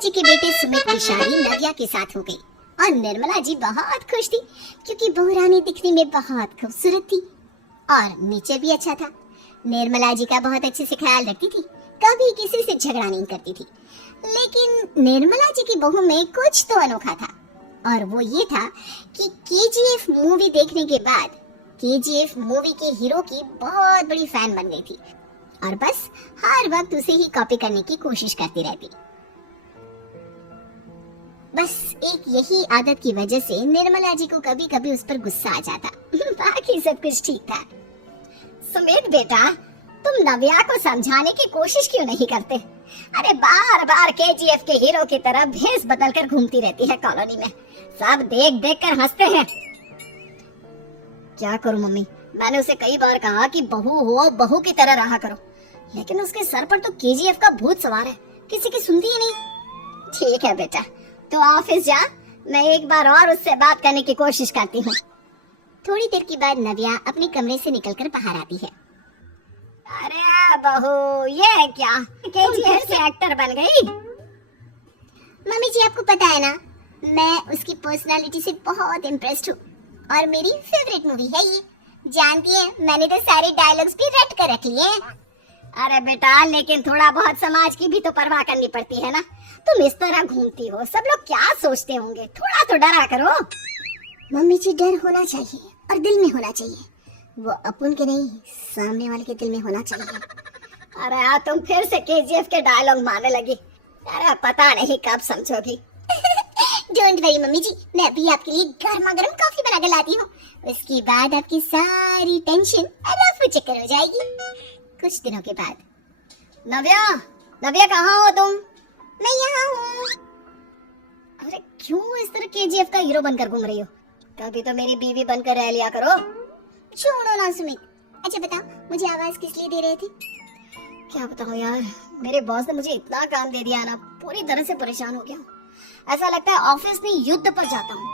जी के बेटे सुमित की शादी नव्या के साथ हो गई और निर्मला जी बहुत खुश थी क्योंकि बहू रानी दिखने में बहुत खूबसूरत थी और नेचर भी अच्छा था। निर्मला जी का बहुत अच्छे से ख्याल रखती थी, कभी किसी से झगड़ा नहीं करती थी। लेकिन निर्मला जी की बहू में कुछ तो अनोखा था और वो ये था कि केजीएफ मूवी देखने के बाद केजीएफ मूवी के हीरो की बहुत बड़ी फैन बन गई थी और बस हर वक्त उसे ही कॉपी करने की कोशिश करती रहती। बस एक यही आदत की वजह से निर्मला जी को कभी कभी उस पर गुस्सा आ जाता। बाकी सब कुछ ठीक था। सुमित बेटा, तुम नव्या को समझाने की कोशिश क्यों नहीं करते? अरे बार बार केजीएफ के हीरो की तरह भेष बदलकर घूमती रहती है कॉलोनी में, सब देख देख कर हंसते हैं। क्या करूं मम्मी, मैंने उसे कई बार कहा कि बहू हो, बहू की तरह रहा करो, लेकिन उसके सर पर तो केजीएफ का भूत सवार है, किसी की सुनती ही नहीं। ठीक है बेटा, तो ऑफिस जा, मैं एक बार और उससे बात करने की कोशिश करती हूँ। थोड़ी देर के बाद नव्या अपने कमरे से निकलकर बाहर आती है। अरे बहू, ये क्या केजीएफ से एक्टर बन गई? मम्मी जी, आपको पता है ना, मैं उसकी पर्सनालिटी से बहुत इम्प्रेस्ड हूँ और मेरी फेवरेट मूवी है ये। जानती है, मैंने तो सारे डायलॉग्स भी रट कर रख लिए हैं। अरे बेटा, लेकिन थोड़ा बहुत समाज की भी तो परवाह करनी पड़ती है ना। तुम इस तरह घूमती हो, सब लोग क्या सोचते होंगे, थोड़ा तो डरा करो। मम्मी जी, डर होना चाहिए और दिल में होना चाहिए, वो अपन के नहीं, सामने वाले के दिल में होना चाहिए। अरे यार, तुम फिर से केजीएफ के डायलॉग मारने लगी। अरे पता नहीं कब समझोगी। डोंट वरी मम्मी जी, मैं अभी आपके लिए गर्मा गर्म कॉफी बना कर लाती हूँ। उसके बाद आपकी सारी टेंशन रफू चक्कर हो जाएगी। कुछ दिनों के बाद। नव्या, नव्या कहाँ हो तुम? मैं यहाँ हूँ। अरे क्यों इस तरह केजीएफ का हीरो बनकर घूम रही हो? कभी तो मेरी बीवी बनकर रह लिया करो। छोड़ो ना सुमित। अच्छा बताओ, मुझे आवाज किस लिए दे रहे थे? क्या बताऊँ यार, मेरे बॉस ने मुझे इतना काम दे दिया ना, पूरी तरह से परेशान हो गया हूँ। ऐसा लगता है ऑफिस में युद्ध पर जाता हूँ।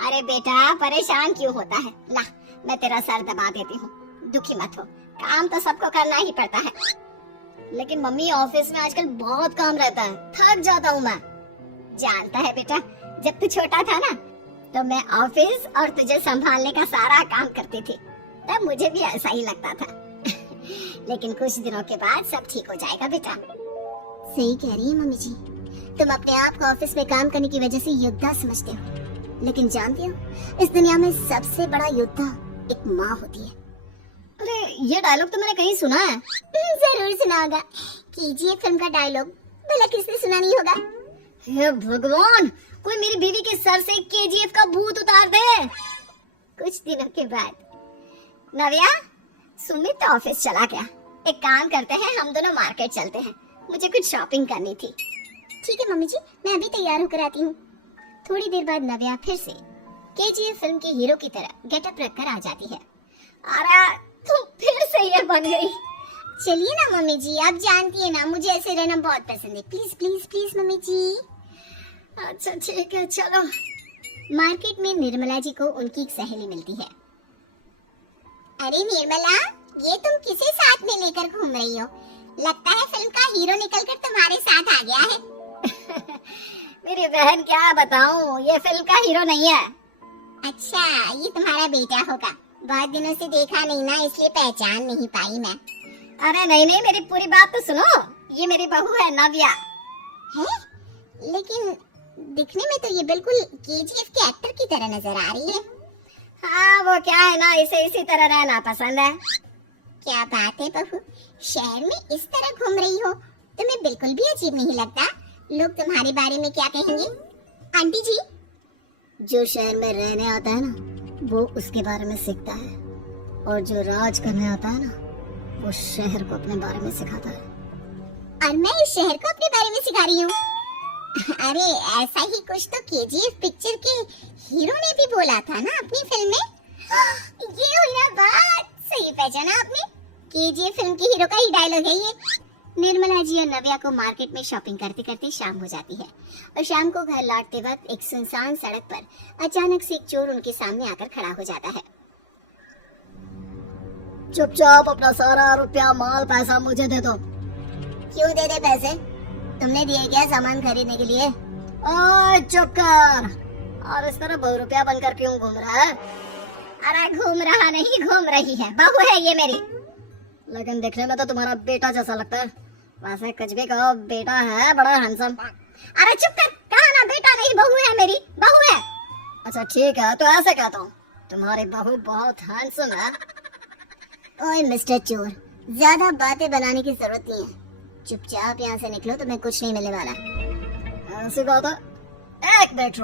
अरे बेटा, परेशान क्यों होता है? ला, मैं तेरा सर दबा देती हूँ, दुखी मत हो, काम तो सबको करना ही पड़ता है। लेकिन मम्मी, ऑफिस में आजकल बहुत काम रहता है, थक जाता हूँ मैं। जानता है बेटा, जब तू छोटा था ना, तो मैं ऑफिस और तुझे संभालने का सारा काम करती थी, तब मुझे भी ऐसा ही लगता था। लेकिन कुछ दिनों के बाद सब ठीक हो जाएगा बेटा। सही कह रही है मम्मी जी, तुम अपने आप को ऑफिस में काम करने की वजह से योद्धा समझते हो, लेकिन जानती हो, इस दुनिया में सबसे बड़ा योद्धा एक माँ होती है। अरे ये डायलॉग तो मैंने कहीं सुना है। जरूर सुना होगा, केजीएफ फिल्म का डायलॉग, भला किसने सुना नहीं होगा? हे भगवान, कोई मेरी बीवी के सर से केजीएफ का भूत उतार दे। कुछ दिनों के बाद। नव्या, सुमित तो ऑफिस चला गया, एक काम करते हैं, हम दोनों मार्केट चलते हैं, मुझे कुछ शॉपिंग करनी थी। ठीक है मम्मी जी, मैं अभी तैयार होकर आती हूँ। थोड़ी देर बाद नव्या फिर से केजीएफ फिल्म के हीरो की तरह गेटअप रखकर आ जाती है। अरे तुम फिर से ये बन गई। चलिए ना मम्मी जी, आप जानती है ना, मुझे ऐसे रहना बहुत पसंद है। प्लीज प्लीज प्लीज मम्मी जी। अच्छा ठीक है, चलो। मार्केट में निर्मला जी को उनकी एक सहेली मिलती है। अरे निर्मला, ये तुम किसे साथ में लेकर घूम रही हो? लगता है फिल्म का हीरो निकलकर तुम्हारे साथ आ गया है। मेरी बहन, क्या बताऊं, ये फिल्म का हीरो नहीं है। अच्छा, ये तुम्हारा बेटा होगा, बहुत दिनों से देखा नहीं ना, इसलिए पहचान नहीं पाई मैं। अरे नहीं नहीं, मेरी पूरी बात तो सुनो, ये मेरी बहू है नव्या। है? लेकिन दिखने में तो ये बिल्कुल केजीएफ के एक्टर की तरह नजर आ रही है। हाँ, वो क्या है ना, इसे इसी तरह रहना पसंद है। क्या बात है बहू, शहर में इस तरह घूम रही हो, तुम्हें बिल्कुल भी अजीब नहीं लगता? लोग तुम्हारे बारे में क्या कहेंगे? आंटी जी, जो शहर में रहने आता है ना, वो उसके बारे में सीखता है, और जो राज करने आता है ना, वो शहर को अपने बारे में सिखाता है। और मैं इस शहर को अपने बारे में सिखा रही हूँ। अरे ऐसा ही कुछ तो केजीएफ पिक्चर के हीरो ने भी बोला था ना अपनी फिल्म में। ये हुई ना बात, सही पहचाना आपने, केजीएफ फिल्म के हीरो का ही डायलॉग है ये। निर्मला जी और नव्या को मार्केट में शॉपिंग करते करते शाम हो जाती है और शाम को घर लौटते वक्त एक सुनसान सड़क पर अचानक से एक चोर उनके सामने आकर खड़ा हो जाता है। चुपचाप अपना सारा रुपया, माल, पैसा मुझे दे दो। क्यों दे दे पैसे? तुमने दिए क्या सामान खरीदने के लिए? ओए चुप कर। और इस तरह बहु रुपया बनकर क्यों घूम रहा है? अरे घूम रहा नहीं, घूम रही है, बहू है ये मेरी। लेकिन देखने में तो तुम्हारा बेटा जैसा लगता है। वैसे कुछ भी कहो, बेटा है बड़ा हैंडसम। अरे चुप कर, कहा ना बेटा नहीं, बहू है मेरी, बहू है। अच्छा ठीक है, तो ऐसे कहता हूँ, तुम्हारी बहू बहुत हैंडसम है। ओए मिस्टर चोर, ज्यादा बातें बनाने की जरूरत नहीं है। चुपचाप यहाँ से निकलो, तुम्हें कुछ नहीं मिलने वाला। ऐसी बात है, एक मिनट रुको।